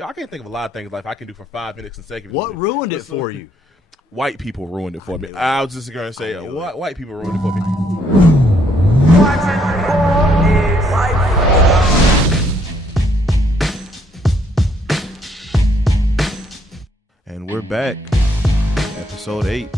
I can't think of a lot of things like I can do for 5 minutes consecutively. What ruined it for you? White people ruined it for me. I was just going to say, white people ruined it for me. And we're back. Episode 8.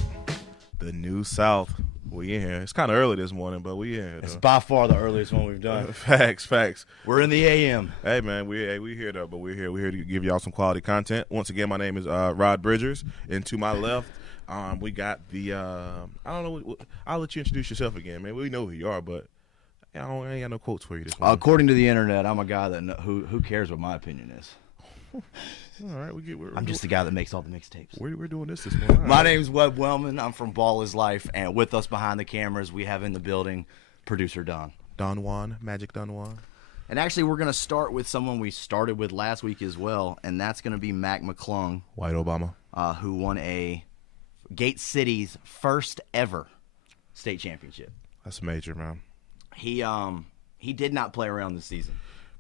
The New South. We in here. It's kind of early this morning, but we in here. It's by far the earliest one we've done. Facts. We're in the AM. Hey, man, we here, though, but we're here to give y'all some quality content. Once again, my name is Rod Bridgers, and to my left, we got the, I don't know, I'll let you introduce yourself again, man. We know who you are, but I ain't got no quotes for you this morning. According to the internet, I'm a guy that who cares what my opinion is. All right, I'm just the guy that makes all the mixtapes. We're doing this morning. My name's Webb Wellman. I'm from Ball is Life, and with us behind the cameras, we have in the building producer Don. Don Juan, Magic Don Juan. And actually, we're going to start with someone we started with last week as well, and that's going to be Mac McClung. White Obama. Who won a Gate City's first ever state championship. That's major, man. He did not play around this season.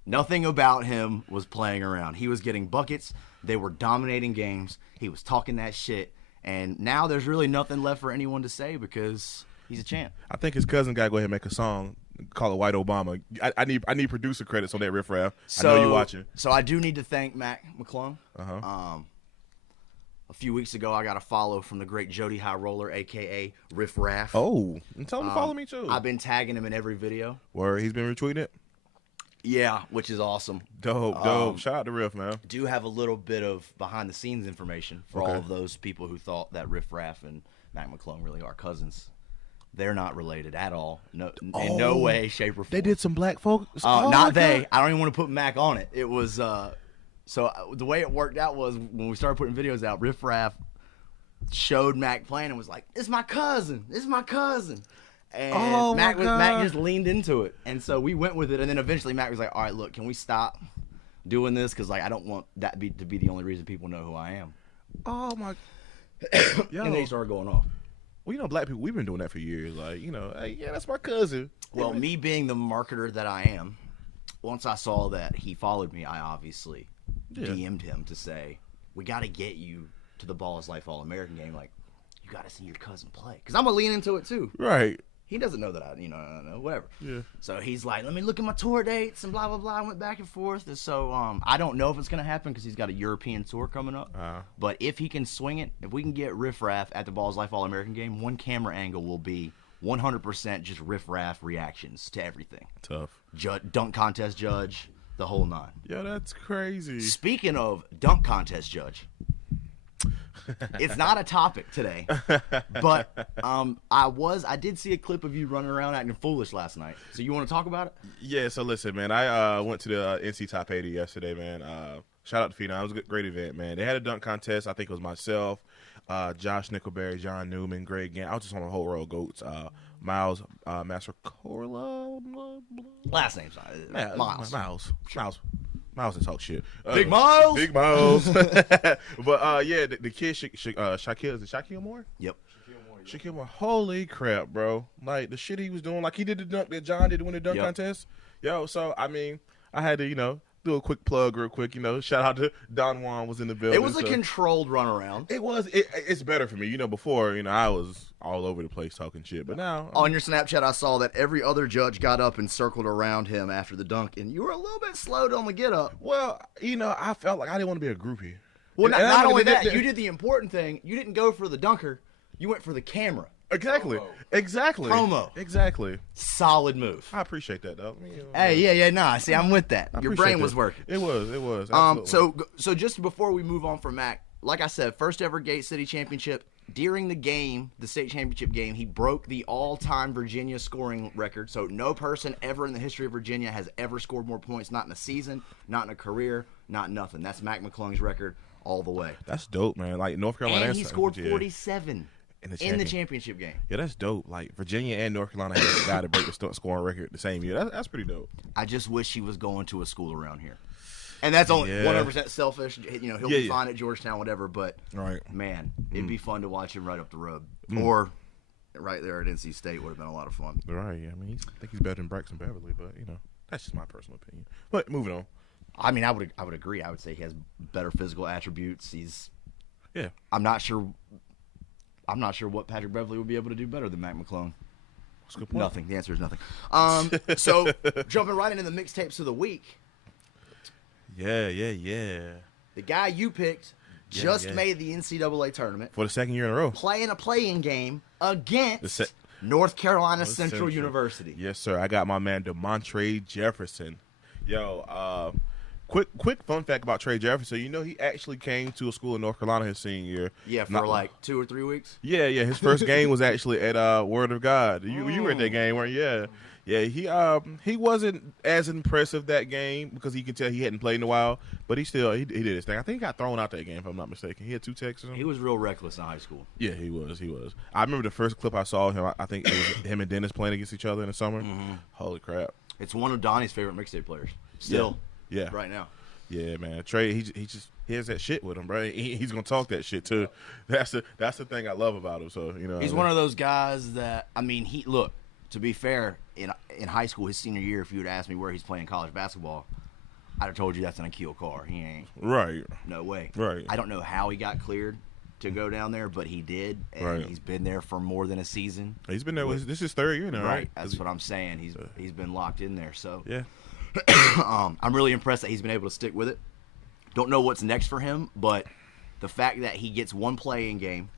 Nothing about him was playing around. He was getting buckets. They were dominating games. He was talking that shit. And now there's really nothing left for anyone to say because he's a champ. I think his cousin got to go ahead and make a song, call it White Obama. I need producer credits on that Riff Raff. I know you're watching. So I do need to thank Mac McClung. Uh-huh. A few weeks ago, I got a follow from the great Jody High Roller, a.k.a. Riff Raff. Oh, and tell him to follow me, too. I've been tagging him in every video. Where he's been retweeting it? Yeah, which is awesome. Dope. Shout out to Riff, man. Do have a little bit of behind-the-scenes information for all of those people who thought that Riff Raff and Mac McClung really are cousins. They're not related at all. No, in no way, shape, or form. They did some black folk. Not they. I don't even want to put Mac on it. It was so the way it worked out was when we started putting videos out, Riff Raff showed Mac playing and was like, "It's my cousin. It's my cousin." And Mac just leaned into it, and so we went with it. And then eventually Mac was like, "All right, look, can we stop doing this? Because like I don't want that to be the only reason people know who I am." Oh my! Yo. And they started going off. Well, you know, black people, we've been doing that for years. Like, you know, hey, yeah, that's my cousin. Well, me being the marketer that I am, once I saw that he followed me, I obviously DM'd him to say, "We got to get you to the Ball is Life All-American game. Like, you got to see your cousin play." Because I'm going to lean into it, too. Right. He doesn't know that I know, whatever. Yeah. So he's like, "Let me look at my tour dates and blah, blah, blah." I went back and forth. And so I don't know if it's going to happen because he's got a European tour coming up. But if he can swing it, if we can get Riff Raff at the Balls Life All-American game, one camera angle will be 100% just Riff Raff reactions to everything. Tough. Dunk contest judge, the whole nine. Yeah, that's crazy. Speaking of dunk contest judge. It's not a topic today, but I did see a clip of you running around acting foolish last night. So you want to talk about it? Yeah. So listen, man, I went to the NC Top 80 yesterday, man. Shout out to Phenom. It was a great event, man. They had a dunk contest. I think it was myself, Josh Nickelberry, John Newman, Greg Gant. I was just on a whole row of goats. Miles Mastrocola. Last name's Miles. Miles and talk shit. Big Miles. But yeah, the kid Shaquille, is it Shaquille Moore? Yep. Shaquille Moore. Holy crap, bro! Like the shit he was doing, like he did the dunk that John did to win the dunk contest. Yo, so I mean, I had to do a quick plug real quick. Shout out to Don Juan was in the building. It was a controlled runaround. It was. It's better for me. Before I was all over the place talking shit, but now on your Snapchat I saw that every other judge got up and circled around him after the dunk, and you were a little bit slowed on the get up. Well, I felt like I didn't want to be a groupie. Well, not only that, you did the important thing. You didn't go for the dunker. You went for the camera. Exactly. Promo. Exactly. Solid move. I appreciate that, though. Hey, nah. See, I'm with that. Your brain was working. It was. Absolutely. So just before we move on from Mac, like I said, first ever Gate City Championship. During the game, the state championship game, he broke the all-time Virginia scoring record. So no person ever in the history of Virginia has ever scored more points, not in a season, not in a career, not nothing. That's Mac McClung's record all the way. That's dope, man. Like North Carolina. And he scored 47 in the championship game. Yeah, that's dope. Like Virginia and North Carolina had a guy to break the scoring record the same year. That's pretty dope. I just wish he was going to a school around here. And that's only 100% selfish. He'll be fine at Georgetown, whatever. But man, it'd be fun to watch him right up the road, or right there at NC State would have been a lot of fun. Right. I mean, I think he's better than Braxton Beverly, but that's just my personal opinion. But moving on. I mean, I would agree. I would say he has better physical attributes. Yeah. I'm not sure what Patrick Beverly would be able to do better than Mac McClung. That's a good point. Nothing. The answer is nothing. So jumping right into the mixtapes of the week. Yeah. The guy you picked just made the NCAA tournament For the second year in a row. playing a playing game against North Carolina Central Central University. Yes, sir. I got my man Trae Jefferson. Yo, quick fun fact about Trae Jefferson. You know, he actually came to a school in North Carolina his senior year. Yeah, for like 2 or 3 weeks. Yeah. His first game was actually at Word of God. You were at that game, weren't you? Yeah. He wasn't as impressive that game because you can tell he hadn't played in a while, but he did his thing. I think he got thrown out that game if I'm not mistaken. He had 2 techs or something. He was real reckless in high school. Yeah, he was. I remember the first clip I saw of him. I think it was him and Dennis playing against each other in the summer. Mm-hmm. Holy crap! It's one of Donnie's favorite mixtape players. Still. Yeah. Right now. Yeah, man. Trey, he has that shit with him, bro. He's gonna talk that shit too. That's the thing I love about him. So he's one of those guys that look. To be fair, in high school, his senior year, if you would ask me where he's playing college basketball, I'd have told you that's an Akil Carr. He ain't. Right. No way. Right. I don't know how he got cleared to go down there, but he did, and he's been there for more than a season. He's been there. This is his 3rd year now, right? That's what I'm saying. He's been locked in there. So yeah. I'm really impressed that he's been able to stick with it. Don't know what's next for him, but the fact that he gets one playing game.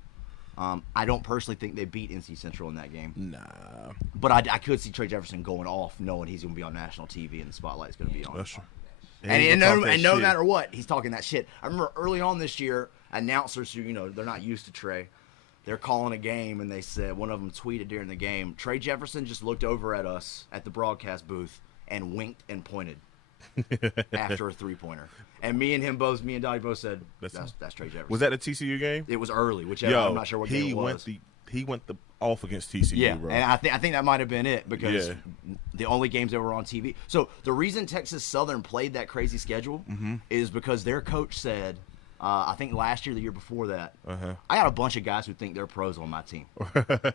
I don't personally think they beat NC Central in that game. Nah. But I could see Trae Jefferson going off knowing he's going to be on national TV and the spotlight's going to be on. That's true. And no matter what, he's talking that shit. I remember early on this year, announcers who, they're not used to Trae, they're calling a game, and they said, one of them tweeted during the game, Trae Jefferson just looked over at us at the broadcast booth and winked and pointed after a three-pointer. And me and Donnie both said, that's Trae Jefferson. Was that the TCU game? It was early, whichever. I'm not sure what game it was. He went off against TCU, bro. And I think that might have been it because the only games that were on TV. So the reason Texas Southern played that crazy schedule is because their coach said, I think last year, the year before that, I got a bunch of guys who think they're pros on my team.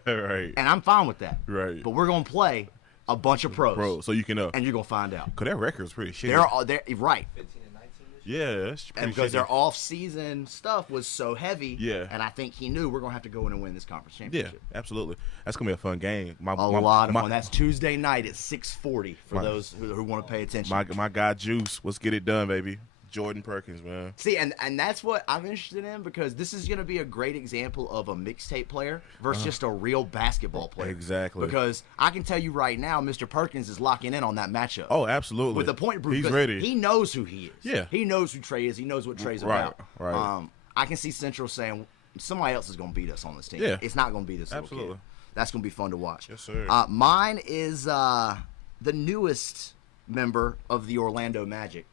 Right. And I'm fine with that. Right. But we're going to play a bunch of pros. So you can know. And you're going to find out. Because their record's pretty shitty. They're right. 15 and 19 this Yeah, that's pretty and because shitty. their off-season stuff was so heavy. Yeah. And I think he knew we're going to have to go in and win this conference championship. Yeah, absolutely. That's going to be a fun game. A lot of fun. That's Tuesday night at 6:40 for those who want to pay attention. My guy Juice, let's get it done, baby. Jordan Perkins, man. See, and that's what I'm interested in because this is going to be a great example of a mixtape player versus just a real basketball player. Exactly. Because I can tell you right now, Mr. Perkins is locking in on that matchup. Oh, absolutely. With the point proof. He's ready. He knows who he is. Yeah. He knows who Trae is. He knows what Trae's about. Right. I can see Central saying somebody else is going to beat us on this team. Yeah. It's not going to be this little Absolutely. kid. That's going to be fun to watch. Yes, sir. Mine is the newest member of the Orlando Magic.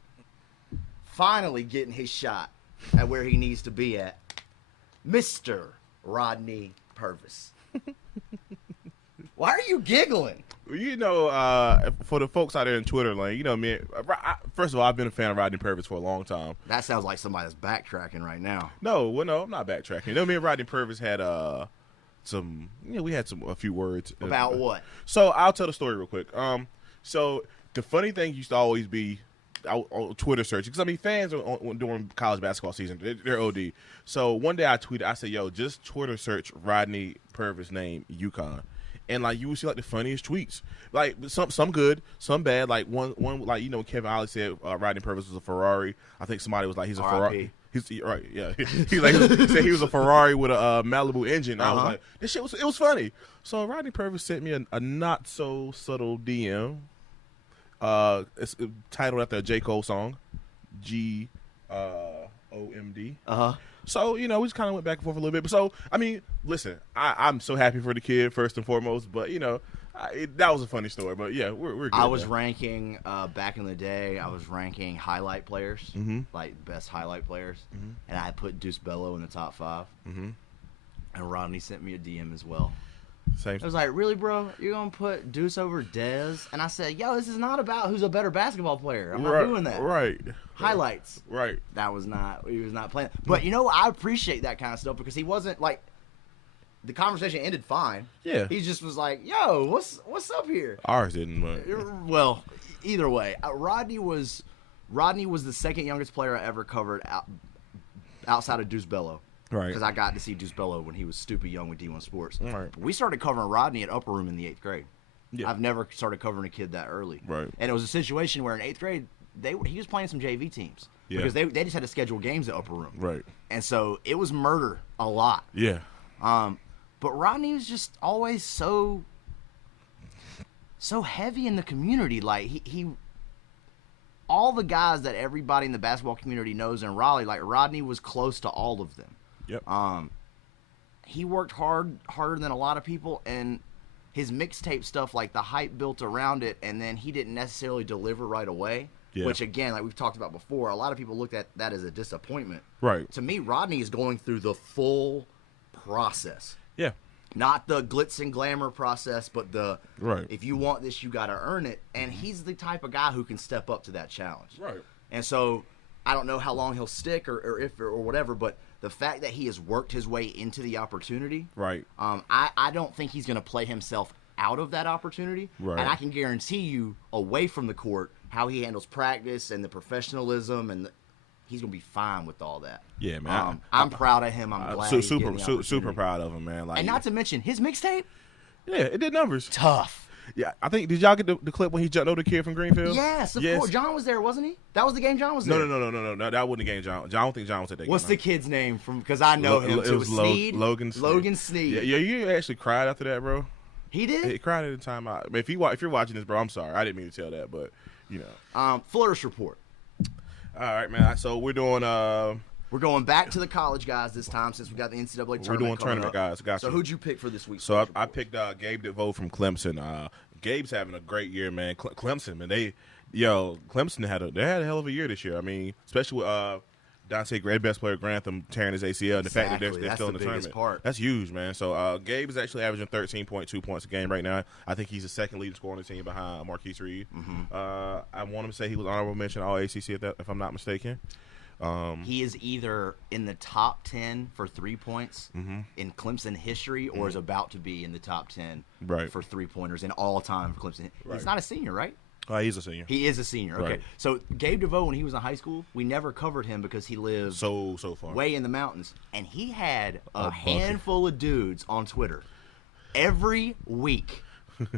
Finally getting his shot at where he needs to be at, Mr. Rodney Purvis. Why are you giggling? For the folks out there in Twitter land, me. First of all, I've been a fan of Rodney Purvis for a long time. That sounds like somebody that's backtracking right now. No, I'm not backtracking. Me and Rodney Purvis had we had a few words. About what? So I'll tell the story real quick. So the funny thing used to always be on Twitter search because fans during college basketball season they're OD. So one day I tweeted, I said, "Yo, just Twitter search Rodney Purvis name UConn." And you would see the funniest tweets, some good, some bad. One when Kevin Ollie said Rodney Purvis was a Ferrari. I think somebody was like, he's a Ferrari. He's right, yeah. He said he was a Ferrari with a Malibu engine. I was like, this shit was funny. So Rodney Purvis sent me a not so subtle DM. It's titled after a J. Cole song, GOMD. So, we just kind of went back and forth a little bit. But so, listen, I'm so happy for the kid, first and foremost. But, that was a funny story. But, yeah, we're good. I was ranking, back in the day, highlight players, best highlight players. And I put Deuce Bello in the top 5. And Rodney sent me a DM as well. Same. I was like, really, bro? You're going to put Deuce over Dez? And I said, yo, this is not about who's a better basketball player. I'm not doing that. Right. Highlights. Right. He was not playing. But, I appreciate that kind of stuff because he wasn't, the conversation ended fine. Yeah. He just was like, yo, what's up here? Ours didn't, but. Well, either way, Rodney was Rodney was the second youngest player I ever covered outside of Deuce Bello. Right. Because I got to see Deuce Bello when he was stupid young with D1 Sports. Right. We started covering Rodney at Upper Room in the 8th grade. Yeah. I've never started covering a kid that early. Right. And it was a situation where in 8th grade, he was playing some JV teams. Yeah. Because they just had to schedule games at Upper Room. Right. And so it was murder a lot. Yeah. But Rodney was just always so heavy in the community. Like he all the guys that everybody in the basketball community knows in Raleigh, like Rodney was close to all of them. Yep. He worked harder than a lot of people, and his mixtape stuff, like the hype built around it, and then he didn't necessarily deliver right away. Yeah. Which again, like we've talked about before, a lot of people looked at that as a disappointment. Right. To me, Rodney is going through the full process. Yeah. Not the glitz and glamour process, but the right. If you want this, you got to earn it. And he's the type of guy who can step up to that challenge. Right. And so I don't know how long he'll stick or whatever, but the fact that he has worked his way into the opportunity, right? I don't think he's going to play himself out of that opportunity. Right. And I can guarantee you, away from the court, how he handles practice and the professionalism and he's gonna be fine with all that. Yeah, man. I'm proud of him. I'm glad. He's super proud of him, man. Like, and not to mention his mixtape. Yeah, it did numbers. Tough. Yeah, I think did y'all get the clip when he jumped over the kid from Greenfield? Yes, of course. John was there, wasn't he? That was the game John was there. No. That wasn't the game John. I don't think John was at that game. What's the kid's name from? Because I know him. It was Sneed. Logan Sneed. Logan Sneed. Yeah, you actually cried after that, bro. He did. He cried at the time. If you're watching this, bro, I'm sorry. I didn't mean to tell that, but you know. Flourish report. All right, man. So we're doing. We're going back to the college guys this time since we got the NCAA tournament. We're doing tournament guys. Gotcha. So who'd you pick for this week? So I picked Gabe DeVoe from Clemson. Gabe's having a great year, man. Clemson, man. Clemson had a hell of a year this year. I mean, especially with Dante Gray, best player Grantham, tearing his ACL, and the fact that they're still in the tournament. Part. That's huge, man. So Gabe is actually averaging 13.2 points a game right now. I think he's the second leading scorer on the team behind Marquise Reed. Mm-hmm. I want him to say he was honorable mention All ACC if I'm not mistaken. He is either in the top 10 for 3 points in Clemson history or is about to be in the top 10 for 3-pointers in all time for Clemson. Right. He's not a senior, right? He's a senior. He is a senior. Okay. Right. So Gabe DeVoe, when he was in high school, we never covered him because he lived so far way in the mountains, and he had a handful of dudes on Twitter every week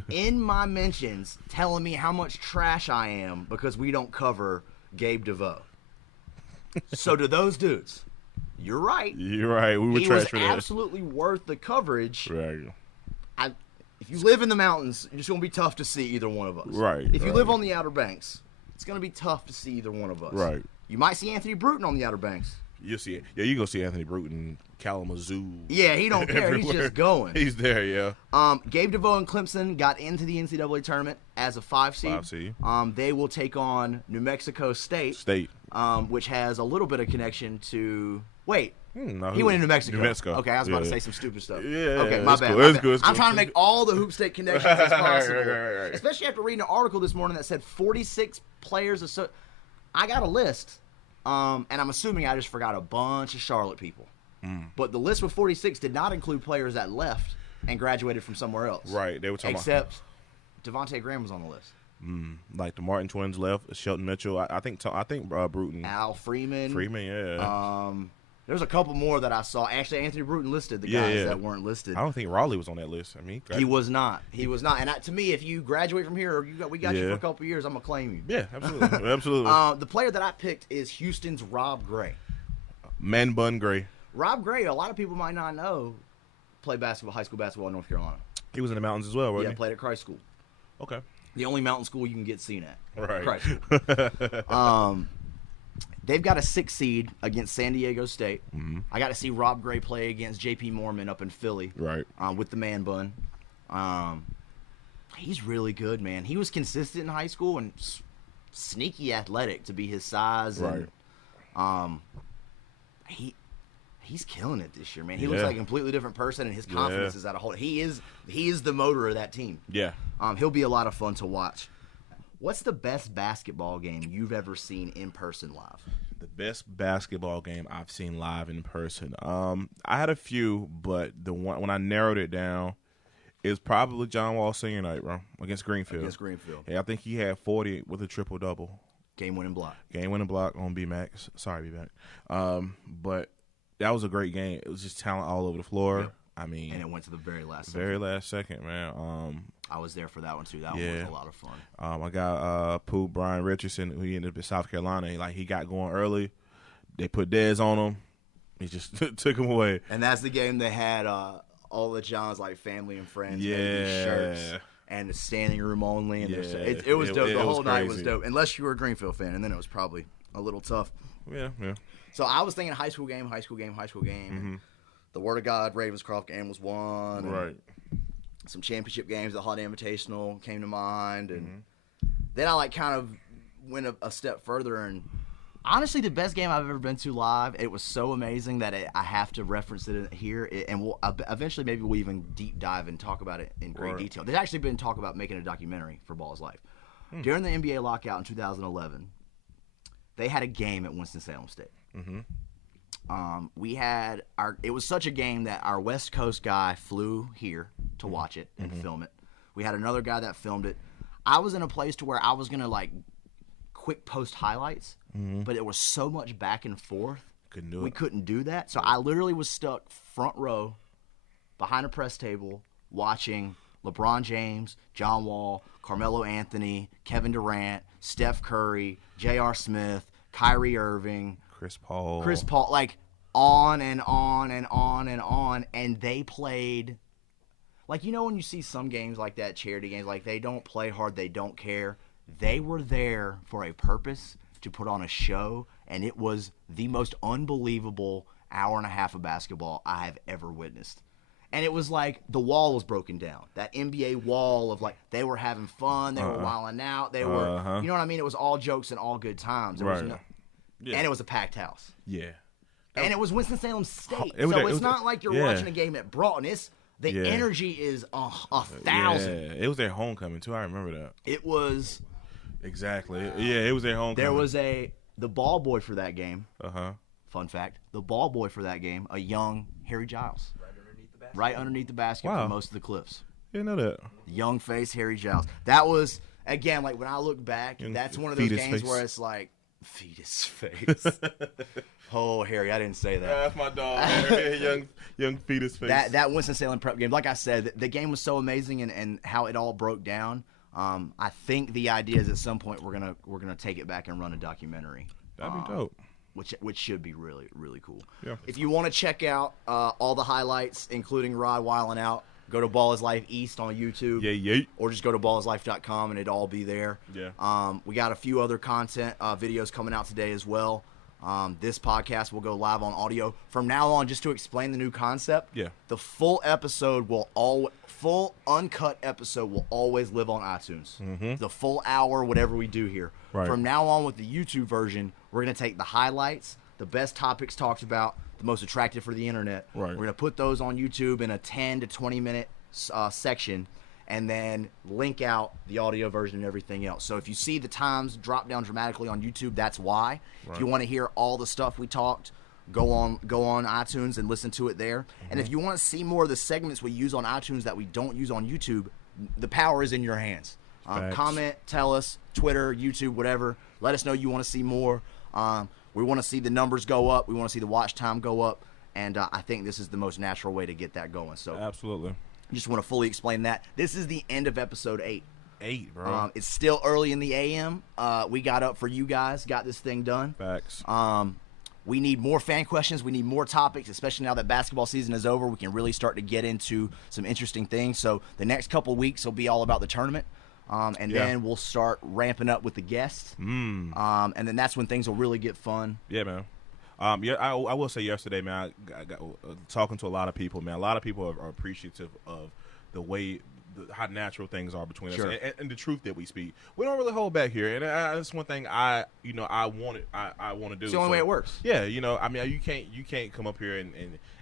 in my mentions telling me how much trash I am because we don't cover Gabe DeVoe. So to those dudes, you're right. You're right. We were trash for that. He was absolutely worth the coverage. Right. If you live in the mountains, it's going to be tough to see either one of us. Right. If you live on the Outer Banks, it's going to be tough to see either one of us. Right. You might see Anthony Bruton on the Outer Banks. You'll see it. Yeah, you're going to see Anthony Bruton, Kalamazoo. Yeah, he don't care. Everywhere. He's just going. He's there, yeah. Gabe DeVoe and Clemson got into the NCAA tournament as a 5 seed. 5 seed. They will take on New Mexico State. Which has a little bit of connection to... Wait. No, he went into Mexico. New Mexico. Okay, I was about to say some stupid stuff. Yeah. Okay, my bad. It's good. I'm trying to make all the Hoop State connections as possible. Right. Especially after reading an article this morning that said 46 players. I got a list, and I'm assuming I just forgot a bunch of Charlotte people. But the list with 46 did not include players that left and graduated from somewhere else. Right. They were talking except Devontae Graham was on the list. Like the Martin twins left, Shelton Mitchell. I think Bruton. Al Freeman. Yeah. There's a couple more that I saw. Actually, Anthony Bruton listed the guys that weren't listed. I don't think Raleigh was on that list. I mean, he was not. And to me, if you graduate from here, or we got you for a couple of years, I'm gonna claim you. Yeah, absolutely, absolutely. The player that I picked is Houston's Rob Gray. Man Bun Gray. Rob Gray. A lot of people might not know. Played high school basketball in North Carolina. He was in the mountains as well, wasn't he? Yeah, played at Christ School. Okay. The only mountain school you can get seen at. Right. Christ School. They've got a 6 seed against San Diego State. I got to see Rob Gray play against J.P. Mormon up in Philly. Right. With the man bun. He's really good, man. He was consistent in high school and sneaky athletic to be his size. Right. And, he's killing it this year, man. He looks like a completely different person, and his confidence is at a whole. He is the motor of that team. Yeah. He'll be a lot of fun to watch. What's the best basketball game you've ever seen in person live? The best basketball game I've seen live in person. I had a few, but the one when I narrowed it down, is probably John Wall senior night, bro, against Greenfield. Against Greenfield. Yeah, I think he had 40 with a triple double. Game-winning block. Game-winning block on B-Mac. Sorry, B-Mac. But that was a great game. It was just talent all over the floor. Yep. I mean, and it went to the very last second, man. I was there for that one, too. That one was a lot of fun. I got Pooh Brian Richardson, who he ended up in South Carolina. He got going early. They put Dez on him. He just took him away. And that's the game that had all the John's, like, family and friends. Yeah. Shirts. And the standing room only. And it was dope. The whole night was dope. Unless you were a Greenfield fan, and then it was probably a little tough. Yeah. So I was thinking high school game. Mm-hmm. The Word of God Ravenscroft game was one. Right. Some championship games, the Holiday Invitational came to mind. And then I kind of went a step further. And honestly, the best game I've ever been to live, it was so amazing that I have to reference it here. And we'll eventually maybe we'll even deep dive and talk about it in great detail. There's actually been talk about making a documentary for Ball is Life. During the NBA lockout in 2011, they had a game at Winston-Salem State. It was such a game that our West Coast guy flew here to watch it and film it. We had another guy that filmed it. I was in a place to where I was gonna quick post highlights, but it was so much back and forth. We couldn't do that. So I literally was stuck front row behind a press table watching LeBron James, John Wall, Carmelo Anthony, Kevin Durant, Steph Curry, J.R. Smith, Kyrie Irving, Chris Paul, on and on and on and on, and they played when you see some games like that, charity games, they don't play hard, they don't care. They were there for a purpose, to put on a show, and it was the most unbelievable hour and a half of basketball I have ever witnessed. And it was the wall was broken down. That NBA wall of they were having fun, they were wilding out, they were, you know what I mean? It was all jokes and all good times. And it was a packed house. Yeah. And it was Winston-Salem State. It's not like you're watching a game at Broughton. The energy is 1,000. Yeah, it was their homecoming too. I remember that. It was exactly. Yeah, it was their homecoming. There was the ball boy for that game. Fun fact: the ball boy for that game, a young Harry Giles, right underneath the basket for most of the clips. Didn't know that. Young face Harry Giles. That was again when I look back. That's one of those games where it's fetus face. Oh, Harry, I didn't say that. That's my dog. young fetus face. That Winston-Salem prep game, like I said, the game was so amazing and how it all broke down. I think the idea is at some point we're gonna take it back and run a documentary. That'd be dope. Which should be really, really cool. Yeah. If you want to check out all the highlights, including Rod Wildin' Out, go to Ball is Life East on YouTube. Yeah. Or just go to ballislife.com and it'll all be there. Yeah. We got a few other content videos coming out today as well. This podcast will go live on audio from now on. Just to explain the new concept, the full uncut episode will always live on iTunes. The full hour, whatever we do here. Right. From now on, with the YouTube version, we're going to take the highlights, the best topics talked about, the most attractive for the internet. Right. We're going to put those on YouTube in a 10 to 20 minute section, and then link out the audio version and everything else. So if you see the times drop down dramatically on YouTube, that's why. Right. If you want to hear all the stuff we talked, go on iTunes and listen to it there. And if you want to see more of the segments we use on iTunes that we don't use on YouTube, the power is in your hands. Comment, tell us, Twitter, YouTube, whatever. Let us know you want to see more. We want to see the numbers go up. We want to see the watch time go up. And I think this is the most natural way to get that going. So absolutely. Just want to fully explain that. This is the end of episode 8. 8, bro. It's still early in the AM. We got up for you guys, got this thing done. Facts. We need more fan questions. We need more topics, especially now that basketball season is over. We can really start to get into some interesting things. So the next couple of weeks will be all about the tournament. Then we'll start ramping up with the guests. And then that's when things will really get fun. Yeah, man. I will say yesterday, man, I got talking to a lot of people, man. A lot of people are appreciative of the way, how natural things are between us and the truth that we speak. We don't really hold back here, and that's one thing I want to do. It's the only way it works. Yeah, I mean, you can't come up here and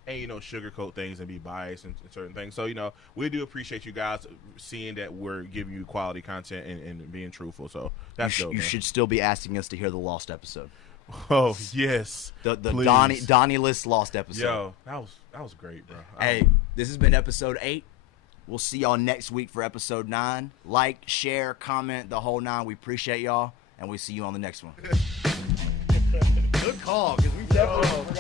sugarcoat things and be biased in certain things. So we do appreciate you guys seeing that we're giving you quality content and being truthful. So that's dope. You should still be asking us to hear the lost episode. Oh yes, the Donnie List lost episode. Yo, that was great, bro. Hey, this has been episode 8. We'll see y'all next week for episode 9. Like, share, comment, the whole 9. We appreciate y'all, and and we'll see you on the next one. Good call, because we definitely.